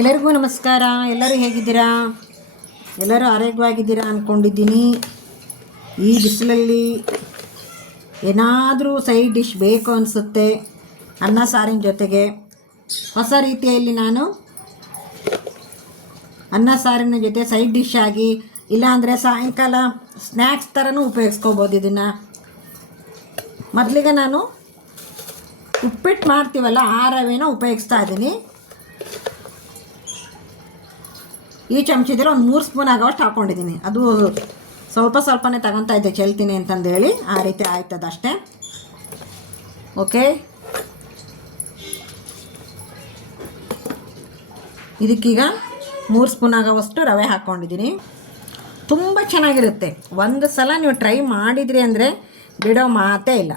ಎಲ್ಲರಿಗೂ ನಮಸ್ಕಾರ. ಎಲ್ಲರೂ ಹೇಗಿದ್ದೀರಾ? ಎಲ್ಲರೂ ಆರೋಗ್ಯವಾಗಿದ್ದೀರಾ ಅಂದ್ಕೊಂಡಿದ್ದೀನಿ. ಈ ಬಿಸಿಲಲ್ಲಿ ಏನಾದರೂ ಸೈಡ್ ಡಿಶ್ ಬೇಕು ಅನಿಸುತ್ತೆ. ಅನ್ನ ಸಾರಿನ ಜೊತೆಗೆ ಹೊಸ ರೀತಿಯಲ್ಲಿ ನಾನು ಅನ್ನ ಸಾರಿನ ಜೊತೆ ಸೈಡ್ ಡಿಶ್ ಆಗಿ, ಇಲ್ಲಾಂದರೆ ಸಾಯಂಕಾಲ ಸ್ನ್ಯಾಕ್ಸ್ ಥರನೂ ಉಪಯೋಗಿಸ್ಕೋಬೋದು ಇದನ್ನು. ಮೊದಲಿಗೆ ನಾನು ಉಪ್ಪಿಟ್ಟು ಮಾಡ್ತೀವಲ್ಲ ಆ ರವೆನ ಉಪಯೋಗಿಸ್ತಾ ಇದ್ದೀನಿ. ಈ ಚಮಚದಲ್ಲಿ ಒಂದು 3 ಸ್ಪೂನ್ ಆಗೋಷ್ಟು ಹಾಕ್ಕೊಂಡಿದ್ದೀನಿ. ಅದು ಸ್ವಲ್ಪನೇ ತಗೊತಾ ಇದ್ದೆ ಚೆಲ್ತೀನಿ ಅಂತಂದೇಳಿ, ಆ ರೀತಿ ಆಯ್ತದ ಅಷ್ಟೇ. ಓಕೆ, ಇದಕ್ಕೀಗ 3 ಸ್ಪೂನ್ ಆಗೋವಷ್ಟು ರವೆ ಹಾಕ್ಕೊಂಡಿದ್ದೀನಿ. ತುಂಬ ಚೆನ್ನಾಗಿರುತ್ತೆ. ಒಂದು ಸಲ ನೀವು ಟ್ರೈ ಮಾಡಿದ್ರಿ ಅಂದರೆ ಬಿಡೋ ಮಾತೇ ಇಲ್ಲ.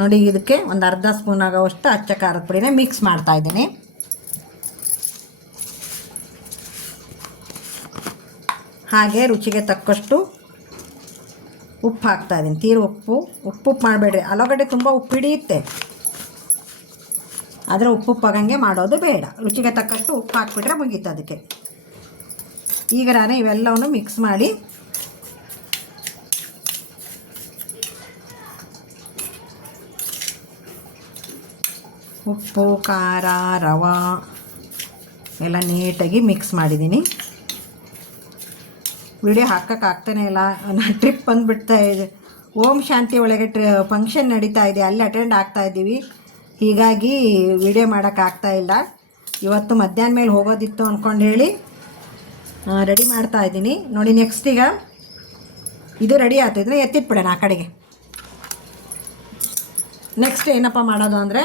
ನೋಡಿ, ಇದಕ್ಕೆ ಒಂದು ಅರ್ಧ ಸ್ಪೂನ್ ಆಗೋವಷ್ಟು ಅಚ್ಚ ಖಾರದ ಪುಡಿನ ಮಿಕ್ಸ್ ಮಾಡ್ತಾಯಿದ್ದೀನಿ. ಹಾಗೆ ರುಚಿಗೆ ತಕ್ಕಷ್ಟು ಉಪ್ಪು ಹಾಕ್ತಾಯಿದ್ದೀನಿ. ತೀರು ಉಪ್ಪು ಮಾಡಬೇಡ್ರಿ. ಆಲೂಗಡ್ಡೆ ತುಂಬ ಉಪ್ಪು ಹಿಡಿಯುತ್ತೆ, ಆದರೆ ಉಪ್ಪುಪ್ಪಾಗಂಗೆ ಮಾಡೋದು ಬೇಡ. ರುಚಿಗೆ ತಕ್ಕಷ್ಟು ಉಪ್ಪು ಹಾಕ್ಬಿಟ್ರೆ ಮುಗೀತು ಅದಕ್ಕೆ. ಈಗ ನಾನು ಇವೆಲ್ಲವನ್ನು ಮಿಕ್ಸ್ ಮಾಡಿ ಉಪ್ಪು, ಖಾರ, ರವೆ ಎಲ್ಲ ನೀಟಾಗಿ ಮಿಕ್ಸ್ ಮಾಡಿದ್ದೀನಿ. ವಿಡಿಯೋ ಹಾಕೋಕ್ಕಾಗ್ತಾನೆ ಇಲ್ಲ, ಟ್ರಿಪ್ ಬಂದುಬಿಡ್ತಾ ಇದೆ. ಓಂ ಶಾಂತಿ ಒಳಗೆ ಫಂಕ್ಷನ್ ನಡೀತಾ ಇದೆ, ಅಲ್ಲಿ ಅಟೆಂಡ್ ಆಗ್ತಾಯಿದ್ದೀವಿ. ಹೀಗಾಗಿ ವಿಡಿಯೋ ಮಾಡೋಕ್ಕಾಗ್ತಾ ಇಲ್ಲ. ಇವತ್ತು ಮಧ್ಯಾಹ್ನ ಮೇಲೆ ಹೋಗೋದಿತ್ತು ಅಂದ್ಕೊಂಡು ಹೇಳಿ ರೆಡಿ ಮಾಡ್ತಾಯಿದ್ದೀನಿ. ನೋಡಿ, ನೆಕ್ಸ್ಟ್ ಈಗ ಇದು ರೆಡಿ ಆಗ್ತಿದ್ರೆ ಎತ್ತಿಟ್ಬಿಡೋಣ ಆ ಕಡೆಗೆ. ನೆಕ್ಸ್ಟ್ ಏನಪ್ಪ ಮಾಡೋದು ಅಂದರೆ,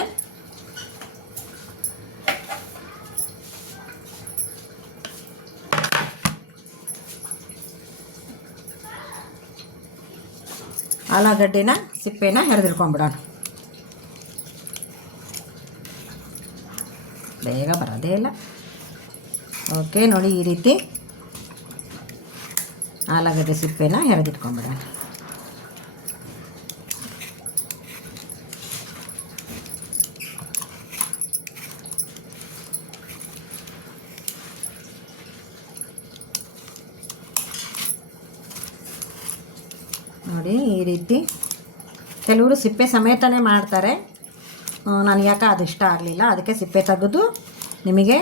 ಆಲೂಗಡ್ಡೆನ ಸಿಪ್ಪೆನ ಹೆರೆದಿಟ್ಕೊಂಡ್ಬಿಡೋಣ. ಬೇಗ ಬರೋದೇ ಇಲ್ಲ. ಓಕೆ, ನೋಡಿ ಈ ರೀತಿ ಆಲೂಗಡ್ಡೆ ಸಿಪ್ಪೆನ ಹೆರೆದಿಟ್ಕೊಂಡ್ಬಿಡೋಣ. ನೋಡಿ ಈ ರೀತಿ ಕೆಲವರು ಸಿಪ್ಪೆ ಸಮೇತನೇ ಮಾಡ್ತಾರೆ. ನನಗೆ ಯಾಕೆ ಅದು ಇಷ್ಟ ಆಗಲಿಲ್ಲ, ಅದಕ್ಕೆ ಸಿಪ್ಪೆ ತೆಗೆದು ನಿಮಗೆ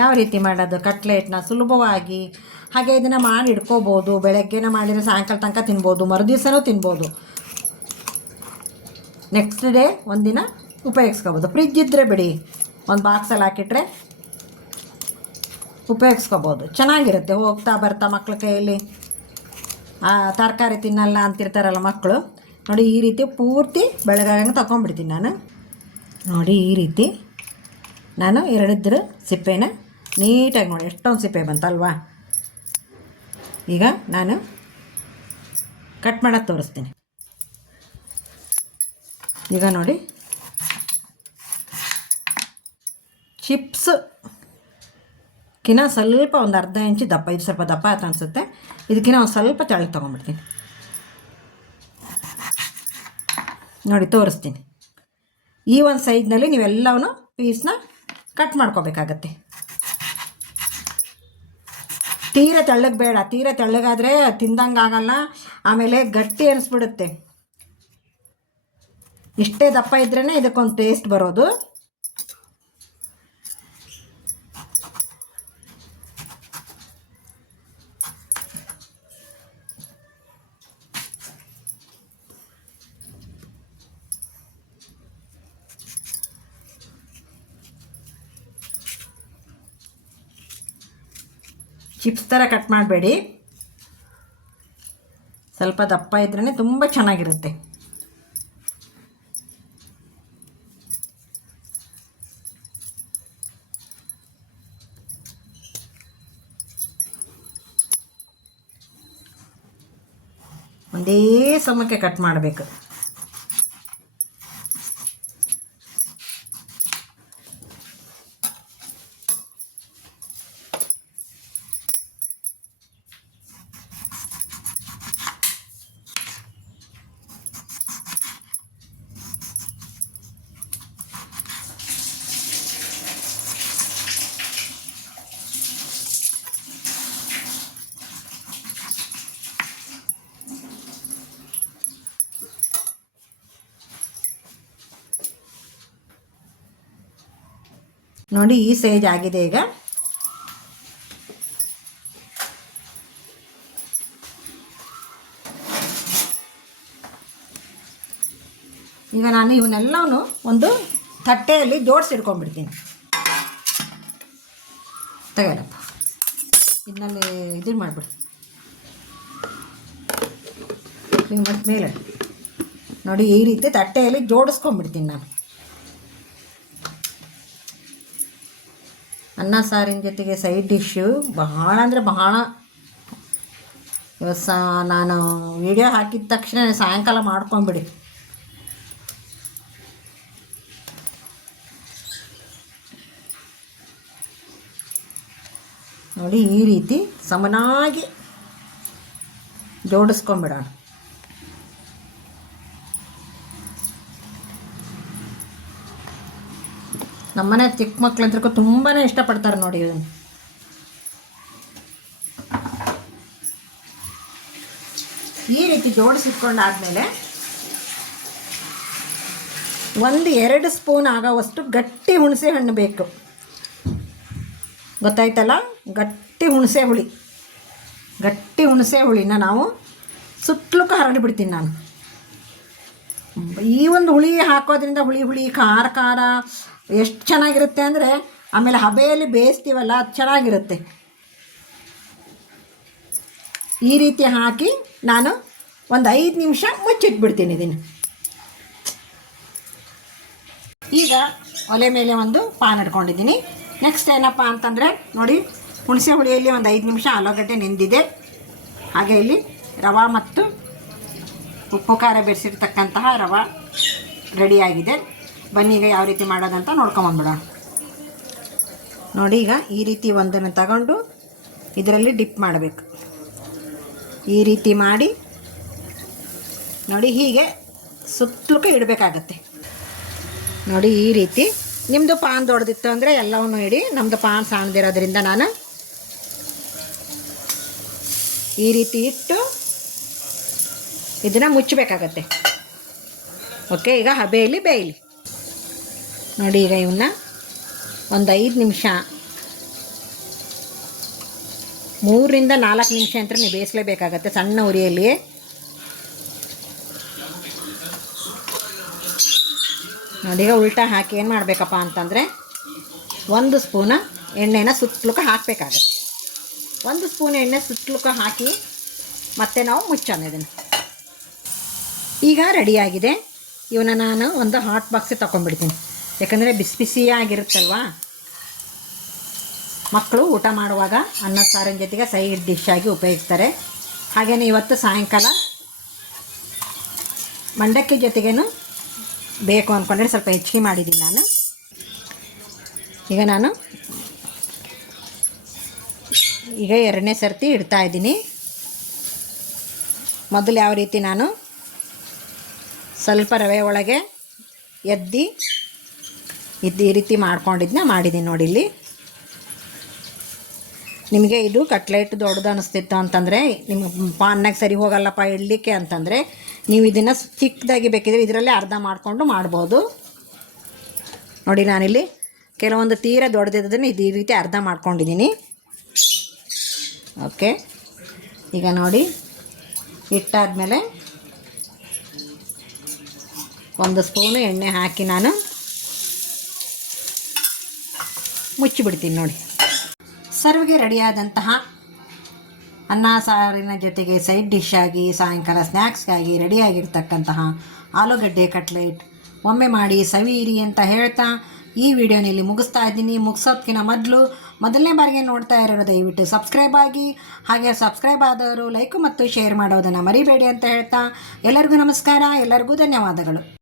ಯಾವ ರೀತಿ ಮಾಡೋದು ಕಟ್ಲೆಟ್ನ ಸುಲಭವಾಗಿ ಹಾಗೆ ಇದನ್ನು ಮಾಡಿ ಇಟ್ಕೋಬೋದು. ಬೆಳಗ್ಗೆನ ಮಾಡಿದರೆ ಸಾಯಂಕಾಲ ತನಕ ತಿನ್ಬೋದು, ಮರುದಿವಸನೂ ತಿನ್ಬೋದು, ನೆಕ್ಸ್ಟ್ ಡೇ ಒಂದಿನ ಉಪಯೋಗಿಸ್ಕೋಬೋದು. ಫ್ರಿಜ್ ಇದ್ದರೆ ಬಿಡಿ, ಒಂದು ಬಾಕ್ಸಲ್ಲಿ ಹಾಕಿಟ್ರೆ ಉಪಯೋಗಿಸ್ಕೋಬೋದು. ಚೆನ್ನಾಗಿರುತ್ತೆ. ಹೋಗ್ತಾ ಬರ್ತಾ ಮಕ್ಳ ಕೈಯಲ್ಲಿ ತರಕಾರಿ ತಿನ್ನಲ್ಲ ಅಂತಿರ್ತಾರಲ್ಲ ಮಕ್ಕಳು, ನೋಡಿ ಈ ರೀತಿ ಪೂರ್ತಿ ಬೆಳಗಾಗಂಗೆ ತಗೊಂಡ್ಬಿಡ್ತೀನಿ ನಾನು. ನೋಡಿ ಈ ರೀತಿ ನಾನು ಎರಡಿದ್ರ ಸಿಪ್ಪೆನ ನೀಟಾಗಿ, ನೋಡಿ ಎಷ್ಟೊಂದು ಸಿಪ್ಪೆ ಬಂತಲ್ವಾ. ಈಗ ನಾನು ಕಟ್ ಮಾಡೋದು ತೋರಿಸ್ತೀನಿ. ಈಗ ನೋಡಿ, ಚಿಪ್ಸ್ ಸ್ವಲ್ಪ ಒಂದು ಅರ್ಧ ಇಂಚು ದಪ್ಪ, ಇದು ಸ್ವಲ್ಪ ದಪ್ಪ ಆಯ್ತು ಅನಿಸುತ್ತೆ. ಇದಕ್ಕಿಂತ ಒಂದು ಸ್ವಲ್ಪ ತೆಳ್ಳಗೆ ತೊಗೊಂಡ್ಬಿಡ್ತೀನಿ. ನೋಡಿ ತೋರಿಸ್ತೀನಿ. ಈ ಒಂದು ಸೈಜ್ನಲ್ಲಿ ನೀವೆಲ್ಲವೂ ಪೀಸ್ನ ಕಟ್ ಮಾಡ್ಕೋಬೇಕಾಗತ್ತೆ. ತೀರ ತೆಳ್ಳಗೆ ಬೇಡ. ತೀರ ತೆಳ್ಳಗಾದರೆ ತಿಂದಂಗೆ ಆಗಲ್ಲ, ಆಮೇಲೆ ಗಟ್ಟಿ ಅನಿಸ್ಬಿಡುತ್ತೆ. ಇಷ್ಟೇ ದಪ್ಪ ಇದ್ರೇ ಇದಕ್ಕೊಂದು ಟೇಸ್ಟ್ ಬರೋದು. ಚಿಪ್ಸ್ ಥರ ಕಟ್ ಮಾಡಬೇಡಿ, ಸ್ವಲ್ಪ ದಪ್ಪ ಇದ್ರೇ ತುಂಬ ಚೆನ್ನಾಗಿರುತ್ತೆ. ಒಂದೇ ಸಮಕ್ಕೆ ಕಟ್ ಮಾಡಬೇಕು. ನೋಡಿ ಈ ಸೈಜ್ ಆಗಿದೆ ಈಗ. ಈಗ ನಾನು ಇವನ್ನೆಲ್ಲವೂ ಒಂದು ತಟ್ಟೆಯಲ್ಲಿ ಜೋಡಿಸಿಡ್ಕೊಂಡ್ಬಿಡ್ತೀನಿ. ತಗೊಳಪ್ಪ, ಇದನ್ನಲ್ಲಿ ಇದನ್ನು ಮಾಡಿಬಿಡಿ. ಮತ್ತು ಮೇಲೆ ನೋಡಿ ಈ ರೀತಿ ತಟ್ಟೆಯಲ್ಲಿ ಜೋಡಿಸ್ಕೊಂಡ್ಬಿಡ್ತೀನಿ ನಾನು. ಅನ್ನ ಸಾರಿನ ಜೊತೆಗೆ ಸೈಡ್ ಡಿಶ್ಶು ಬಹಳ ಅಂದರೆ ಬಹಳ. ಇವತ್ತು ನಾನು ವಿಡಿಯೋ ಹಾಕಿದ ತಕ್ಷಣ ಸಾಯಂಕಾಲ ಮಾಡ್ಕೊಂಬಿಡಿ. ನೋಡಿ ಈ ರೀತಿ ಸಮನಾಗಿ ಜೋಡಿಸ್ಕೊಂಬಿಡೋಣ. ನಮ್ಮನೆ ಚಿಕ್ಕ ಮಕ್ಳಂತೂ ತುಂಬಾ ಇಷ್ಟಪಡ್ತಾರೆ ನೋಡಿ ಇದನ್ನು. ಈ ರೀತಿ ಜೋಡಿಸಿಟ್ಕೊಂಡಾದ್ಮೇಲೆ 1-2 ಸ್ಪೂನ್ ಆಗೋವಷ್ಟು ಗಟ್ಟಿ ಹುಣಸೆ ಹಣ್ಣು ಬೇಕು. ಗೊತ್ತಾಯ್ತಲ್ಲ, ಗಟ್ಟಿ ಹುಣಸೆ ಹುಳಿನ ನಾವು ಸುತ್ತಲೂ ಹರಡಿಬಿಡ್ತೀನಿ ನಾನು. ಈ ಒಂದು ಹುಳಿ ಹಾಕೋದ್ರಿಂದ ಹುಳಿ ಖಾರ ಎಷ್ಟು ಚೆನ್ನಾಗಿರುತ್ತೆ ಅಂದರೆ, ಆಮೇಲೆ ಹಬೆಯಲ್ಲಿ ಬೇಯಿಸ್ತೀವಲ್ಲ ಅದು ಚೆನ್ನಾಗಿರುತ್ತೆ. ಈ ರೀತಿ ಹಾಕಿ ನಾನು ಒಂದು 5 ನಿಮಿಷ ಮುಚ್ಚಿಟ್ಬಿಡ್ತೀನಿ ಇದನ್ನು. ಈಗ ಒಲೆ ಮೇಲೆ ಒಂದು ಪಾನ್ ಇಟ್ಕೊಂಡಿದ್ದೀನಿ. ನೆಕ್ಸ್ಟ್ ಏನಪ್ಪ ಅಂತಂದರೆ ನೋಡಿ, ಹುಣಸೆ ಹುಳಿಯಲ್ಲಿ ಒಂದು 5 ನಿಮಿಷ ಆಲೂಗಡ್ಡೆ ನೆಂದಿದೆ. ಹಾಗೆ ಇಲ್ಲಿ ರವೆ ಮತ್ತು ಉಪ್ಪು ಖಾರ ಬೆರೆಸಿರ್ತಕ್ಕಂತಹ ರವೆ ರೆಡಿಯಾಗಿದೆ. ಬನ್ನಿ ಈಗ ಯಾವ ರೀತಿ ಮಾಡೋದಂತ ನೋಡ್ಕೊಂಬಂದ್ಬಿಡೋಣ. ನೋಡಿ ಈಗ ಈ ರೀತಿ ಒಂದನ್ನು ತಗೊಂಡು ಇದರಲ್ಲಿ ಡಿಪ್ ಮಾಡಬೇಕು. ಈ ರೀತಿ ಮಾಡಿ ನೋಡಿ ಹೀಗೆ ಸುತ್ತಲೂ ಇಡಬೇಕಾಗತ್ತೆ. ನೋಡಿ ಈ ರೀತಿ ನಿಮ್ಮದು ಪಾನ್ ದೊಡ್ಡದಿತ್ತು ಅಂದರೆ ಎಲ್ಲವನ್ನೂ ಇಡಿ. ನಮ್ಮದು ಪಾನ್ ಸಣ್ಣದಿರೋದ್ರಿಂದ ನಾನು ಈ ರೀತಿ ಇಟ್ಟು ಇದನ್ನು ಮುಚ್ಚಬೇಕಾಗತ್ತೆ. ಓಕೆ, ಈಗ ಹಬೆಯಲ್ಲಿ ಬೇಯಲಿ. ನೋಡಿ ಈಗ ಇವನ್ನ ಒಂದು 5 ನಿಮಿಷ, 3-4 ನಿಮಿಷ ಅಂತ ನೀವು ಬೇಯಿಸಲೇಬೇಕಾಗತ್ತೆ ಸಣ್ಣ ಉರಿಯಲ್ಲಿ. ನೋಡಿ ಈಗ ಉಲ್ಟಾ ಹಾಕಿ ಏನು ಮಾಡಬೇಕಪ್ಪ ಅಂತಂದರೆ 1 ಸ್ಪೂನ ಎಣ್ಣೆನ ಸುತ್ತಲೂ ಹಾಕಬೇಕಾಗತ್ತೆ. 1 ಸ್ಪೂನ್ ಎಣ್ಣೆ ಸುತ್ತಲೂ ಹಾಕಿ ಮತ್ತೆ ನಾವು ಮುಚ್ಚೋಣ ಇದನ್ನು. ಈಗ ರೆಡಿಯಾಗಿದೆ. ಇವನ್ನ ನಾನು ಒಂದು ಹಾಟ್ ಬಾಕ್ಸಿಗೆ ತೊಗೊಂಡ್ಬಿಡ್ತೀನಿ. ಯಾಕಂದರೆ ಬಿಸಿಯಾಗಿರುತ್ತಲ್ವ, ಮಕ್ಕಳು ಊಟ ಮಾಡುವಾಗ ಅನ್ನ ಸಾರಿನ ಜೊತೆಗೆ ಸೈಡ್ ಡಿಶ್ ಆಗಿ ಉಪಯೋಗಿಸ್ತಾರೆ. ಹಾಗೆಯೇ ಇವತ್ತು ಸಾಯಂಕಾಲ ಮಂಡಕ್ಕಿ ಜೊತೆಗೇನು ಬೇಕು ಅಂದ್ಕೊಂಡ್ರೆ ಸ್ವಲ್ಪ ಹೆಚ್ಚಿಗೆ ಮಾಡಿದ್ದೀನಿ ನಾನು. ಈಗ ನಾನು 2ನೇ ಸರ್ತಿ ಇಡ್ತಾಯಿದ್ದೀನಿ. ಮೊದಲು ಯಾವ ರೀತಿ ನಾನು ಸ್ವಲ್ಪ ರವೆ ಒಳಗೆ ಎದ್ದು ಈ ರೀತಿ ಮಾಡಿದ್ದೀನಿ ನೋಡಿ. ಇಲ್ಲಿ ನಿಮಗೆ ಇದು ಕಟ್ಲೆಟ್ ದೊಡ್ಡದು ಅನ್ನಿಸ್ತಿತ್ತು ಅಂತಂದರೆ, ನಿಮ್ಮ ಪಾನ್ನಾಗ ಸರಿ ಹೋಗಲ್ಲಪ್ಪ ಇಡಲಿಕ್ಕೆ ಅಂತಂದರೆ, ನೀವು ಇದನ್ನು ಚಿಕ್ಕದಾಗಿ ಬೇಕಿದ್ರೆ ಇದರಲ್ಲೇ ಅರ್ಧ ಮಾಡಿಕೊಂಡು ಮಾಡ್ಬೋದು. ನೋಡಿ ನಾನಿಲ್ಲಿ ಕೆಲವೊಂದು ತೀರ ದೊಡ್ಡದಿದ್ದನ್ನು ಈ ರೀತಿ ಅರ್ಧ ಮಾಡ್ಕೊಂಡಿದ್ದೀನಿ. ಓಕೆ, ಈಗ ನೋಡಿ ಇಟ್ಟಾದಮೇಲೆ 1 ಸ್ಪೂನು ಎಣ್ಣೆ ಹಾಕಿ ನಾನು ಮುಚ್ಚಿಬಿಡ್ತೀನಿ. ನೋಡಿ ಸರ್ವ್ಗೆ ರೆಡಿಯಾದಂತಹ ಅನ್ನ ಸಾರಿನ ಜೊತೆಗೆ ಸೈಡ್ ಡಿಶ್ ಆಗಿ ಸಾಯಂಕಾಲ ಸ್ನ್ಯಾಕ್ಸ್ಗಾಗಿ ರೆಡಿಯಾಗಿರ್ತಕ್ಕಂತಹ ಆಲೂಗಡ್ಡೆ ಕಟ್ಲೆಟ್ ಒಮ್ಮೆ ಮಾಡಿ ಸವಿಯಿರಿ ಅಂತ ಹೇಳ್ತಾ ಈ ವಿಡಿಯೋನಲ್ಲಿ ಮುಗಿಸ್ತಾ ಇದ್ದೀನಿ. ಮುಗಿಸೋದಕ್ಕಿಂತ ಮೊದಲನೇ ಬಾರಿಗೆ ನೋಡ್ತಾ ಇರೋರು ದಯವಿಟ್ಟು ಸಬ್ಸ್ಕ್ರೈಬ್ ಆಗಿ, ಹಾಗೆ ಸಬ್ಸ್ಕ್ರೈಬ್ ಆದವರು ಲೈಕ್ ಮತ್ತು ಶೇರ್ ಮಾಡೋದನ್ನು ಮರಿಬೇಡಿ ಅಂತ ಹೇಳ್ತಾ ಎಲ್ಲರಿಗೂ ನಮಸ್ಕಾರ, ಎಲ್ಲರಿಗೂ ಧನ್ಯವಾದಗಳು.